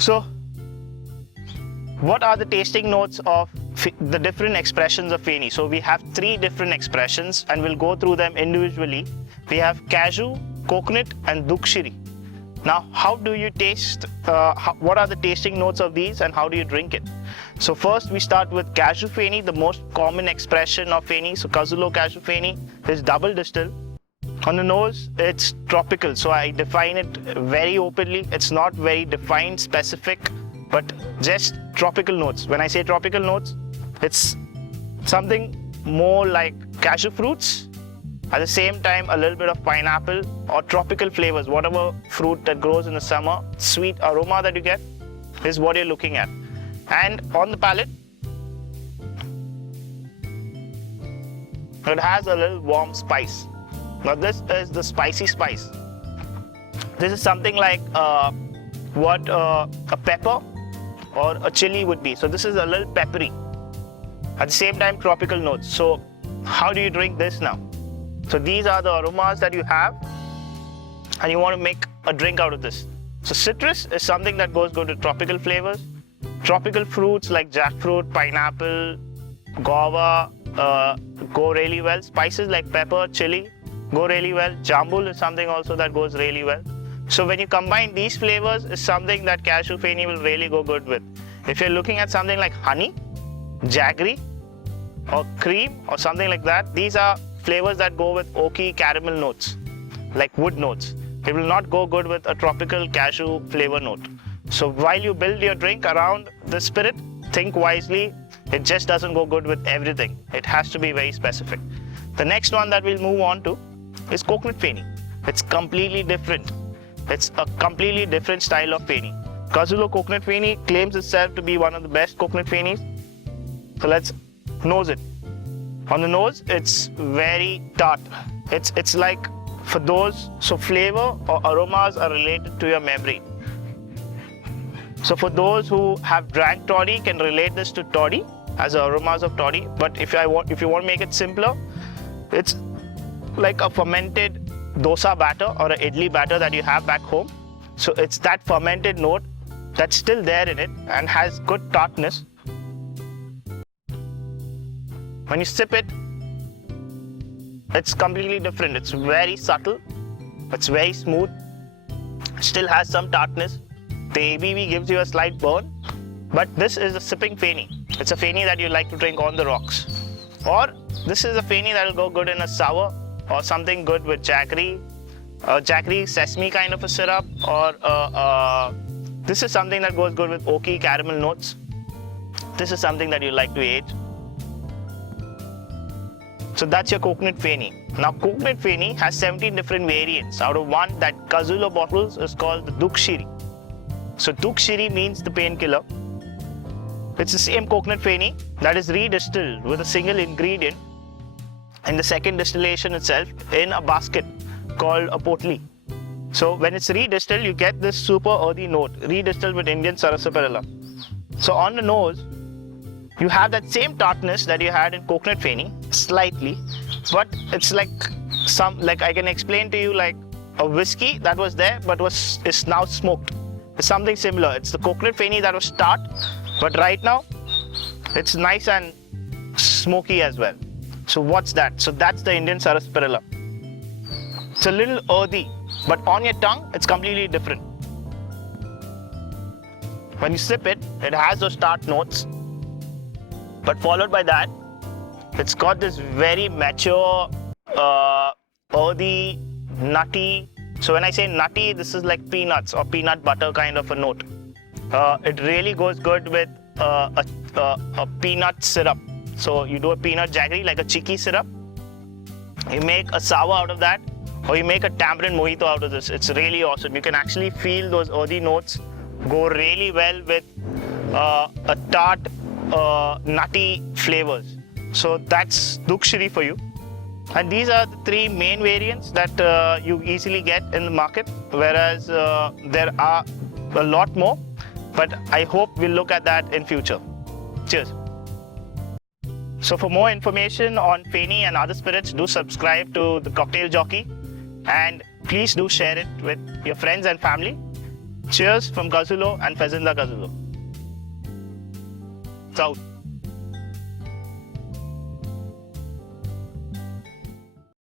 So, what are the tasting notes of the different expressions of Feni? So, we have 3 different expressions and we'll go through them individually. We have cashew, coconut and dukshiri. Now, how do you taste, what are the tasting notes of these and how do you drink it? So first we start with Cashew Feni, the most common expression of Feni. So Cashew Feni is double distilled. On the nose, it's tropical. So I define it very openly. It's not very defined, specific, but just tropical notes. When I say tropical notes, it's something more like cashew fruits. At the same time, a little bit of pineapple or tropical flavors, whatever fruit that grows in the summer, sweet aroma that you get is what you're looking at. And on the palate, it has a little warm spice. Now this is the spicy spice. This is something like what a pepper or a chili would be. So this is a little peppery. At the same time, tropical notes. So how do you drink this now? So these are the aromas that you have and you want to make a drink out of this. So citrus is something that goes good with tropical flavors. Tropical fruits like jackfruit, pineapple, guava go really well. Spices like pepper, chili go really well. Jambul is something also that goes really well. So when you combine these flavors, is something that Cashew Feni will really go good with. If you're looking at something like honey, jaggery or cream or something like that, these are flavors that go with oaky caramel notes, like wood notes. It will not go good with a tropical cashew flavor note. So while you build your drink around the spirit, think wisely. It just doesn't go good with everything. It has to be very specific. The next one that we'll move on to is Coconut Feni. It's completely different. It's a completely different style of Feni. Kazulo Coconut Feni claims itself to be one of the best coconut Fenis. So let's nose it. On the nose, it's very tart. It's like for those, so flavor or aromas are related to your memory. So for those who have drank toddy can relate this to toddy as aromas of toddy. But if you want to make it simpler, it's like a fermented dosa batter or an idli batter that you have back home. So it's that fermented note that's still there in it and has good tartness. When you sip it, it's completely different. It's very subtle. It's very smooth. Still has some tartness. The ABV gives you a slight burn. But this is a sipping Feni. It's a Feni that you like to drink on the rocks. Or this is a Feni that will go good in a sour or something good with jaggery. Jaggery sesame kind of a syrup. Or this is something that goes good with oaky caramel notes. This is something that you like to age. So that's your Coconut Feni. Now Coconut Feni has 17 different variants. Out of one that Kazulo bottles is called the Dukshiri. So Dukshiri means the painkiller. It's the same Coconut Feni that is redistilled with a single ingredient in the second distillation itself in a basket called a potli. So when it's redistilled, you get this super earthy note, redistilled with Indian sarsaparilla. So on the nose, you have that same tartness that you had in Coconut Feni, slightly, but it's like I can explain to you like a whiskey that was there but is now smoked. It's something similar. It's the Coconut Feni that was tart, but right now it's nice and smoky as well. So what's that? So that's the Indian sarsaparilla. It's a little earthy, but on your tongue, it's completely different. When you sip it, it has those tart notes. But followed by that, it's got this very mature, earthy, nutty. So when I say nutty, this is like peanuts or peanut butter kind of a note. It really goes good with a peanut syrup. So you do a peanut jaggery, like a chicky syrup. You make a sour out of that, or you make a tamarind mojito out of this. It's really awesome. You can actually feel those earthy notes go really well with a tart, nutty flavors. So that's Dukshiri for you. And these are the 3 main variants that you easily get in the market, whereas there are a lot more, but I hope we'll look at that in future. Cheers. So for more information on Feni and other spirits, do subscribe to the Cocktail Jockey and please do share it with your friends and family. Cheers from Kazulo and Fazenda Kazulo. South.